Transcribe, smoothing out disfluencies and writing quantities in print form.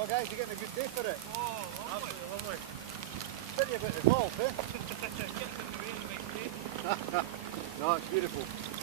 Well guys, you're getting a good day for it. Oh, lovely, lovely. Pity a bit of golf, eh? Getting in the rain, nice day. No, it's beautiful.